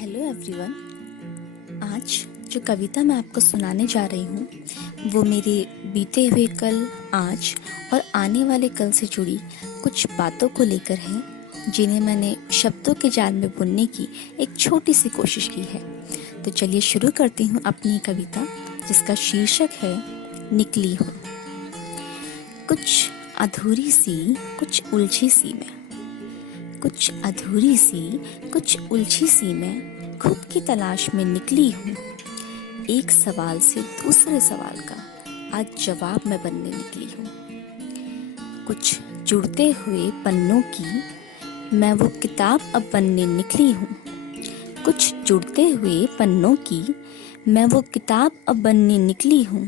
Hello everyone. आज जो कविता मैं आपको सुनाने जा रही हूँ वो मेरे बीते हुए कल, आज और आने वाले कल से जुड़ी कुछ बातों को लेकर है, जिन्हें मैंने शब्दों के जाल में बुनने की एक छोटी सी कोशिश की है। तो चलिए शुरू करती हूँ अपनी कविता, जिसका शीर्षक है निकली हूँ। कुछ अधूरी सी, कुछ उलझी सी मैं, कुछ अधूरी सी, कुछ उलझी सी मैं खुद की तलाश में निकली हूँ। एक सवाल से दूसरे सवाल का आज जवाब मैं बनने निकली हूँ। कुछ जुड़ते हुए पन्नों की मैं वो किताब अब बनने निकली हूँ। कुछ जुड़ते हुए पन्नों की मैं वो किताब अब बनने निकली हूँ।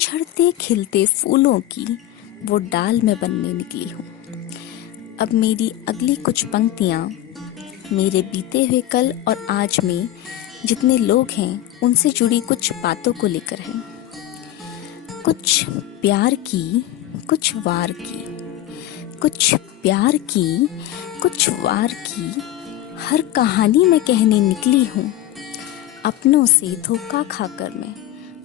झड़ते खिलते फूलों की वो डाल मैं बनने निकली हूँ। अब मेरी अगली कुछ पंक्तियाँ मेरे बीते हुए कल और आज में जितने लोग हैं उनसे जुड़ी कुछ बातों को लेकर है। कुछ प्यार की, कुछ वार की, कुछ प्यार की, कुछ वार की, हर कहानी मैं कहने निकली हूँ। अपनों से धोखा खाकर मैं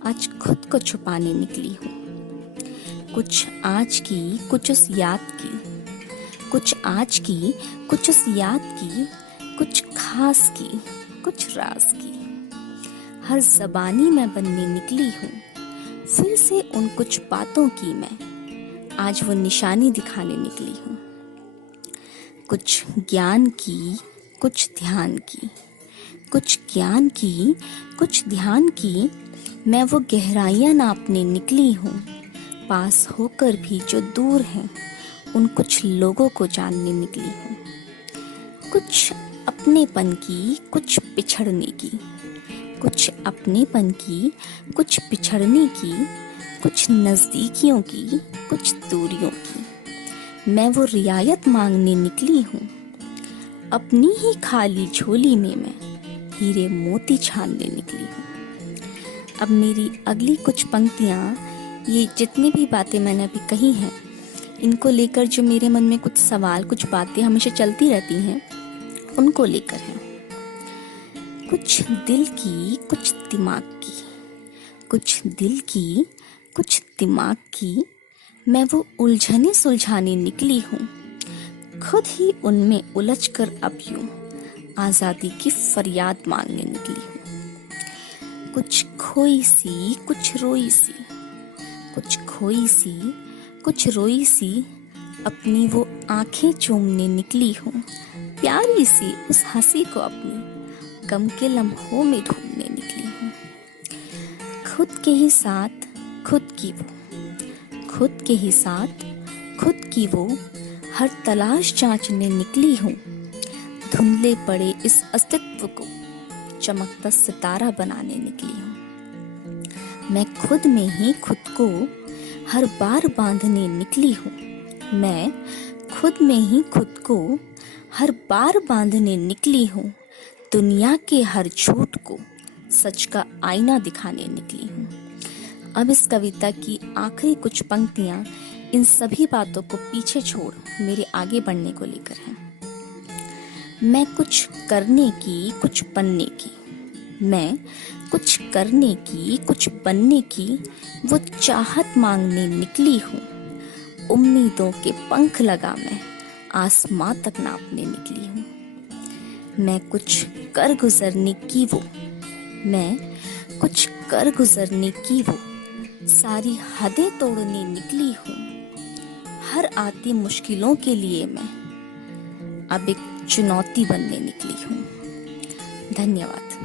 आज खुद को छुपाने निकली हूँ। कुछ आज की, कुछ उस याद की, कुछ आज की, कुछ उस याद की, कुछ खास की, कुछ राज की, हर ज़बानी मैं बनने निकली हूँ। फिर से उन कुछ बातों की मैं आज वो निशानी दिखाने निकली हूँ। कुछ ज्ञान की, कुछ ध्यान की, कुछ ज्ञान की, कुछ ध्यान की, मैं वो गहराइयाँ नापने निकली हूँ। पास होकर भी जो दूर हैं उन कुछ लोगों को जानने निकली हूँ। कुछ अपनेपन की, कुछ पिछड़ने की, कुछ अपनेपन की, कुछ पिछड़ने की, कुछ नज़दीकियों की, कुछ दूरियों की, मैं वो रियायत मांगने निकली हूँ। अपनी ही खाली झोली में मैं हीरे मोती छानने निकली हूँ। अब मेरी अगली कुछ पंक्तियाँ, ये जितनी भी बातें मैंने अभी कही हैं, इनको लेकर जो मेरे मन में कुछ सवाल, कुछ बातें हमेशा चलती रहती हैं, उनको लेकर है। कुछ दिल की, कुछ दिमाग की, कुछ दिल की, कुछ दिमाग की, मैं वो उलझने सुलझाने निकली हूँ। खुद ही उनमें उलझकर अब यूं आज़ादी की फरियाद मांगने निकली हूँ। कुछ खोई सी, कुछ रोई सी, कुछ खोई सी, कुछ रोई सी, अपनी वो आंखें चूमने निकली हूँ। प्यारी सी उस हंसी को अपनी गम के लम्हों में ढूंढने निकली हूँ। खुद के ही साथ खुद की वो, खुद के ही साथ खुद की वो हर तलाश जांचने निकली हूँ। धुंधले पड़े इस अस्तित्व को चमकता सितारा बनाने निकली हूँ। मैं खुद में ही खुद को हर बार बांधने निकली हूँ। मैं खुद में ही खुद को हर बार बांधने निकली हूँ। दुनिया के हर झूठ को सच का आईना दिखाने निकली हूँ। अब इस कविता की आखिरी कुछ पंक्तियाँ इन सभी बातों को पीछे छोड़ मेरे आगे बढ़ने को लेकर हैं। मैं कुछ करने की, कुछ बनने की, मैं कुछ करने की, कुछ बनने की वो चाहत मांगने निकली हूँ। उम्मीदों के पंख लगा मैं आसमां तक नापने निकली हूँ। मैं कुछ कर गुजरने की वो, मैं कुछ कर गुजरने की वो सारी हदें तोड़ने निकली हूँ। हर आती मुश्किलों के लिए मैं अब एक चुनौती बनने निकली हूँ। धन्यवाद।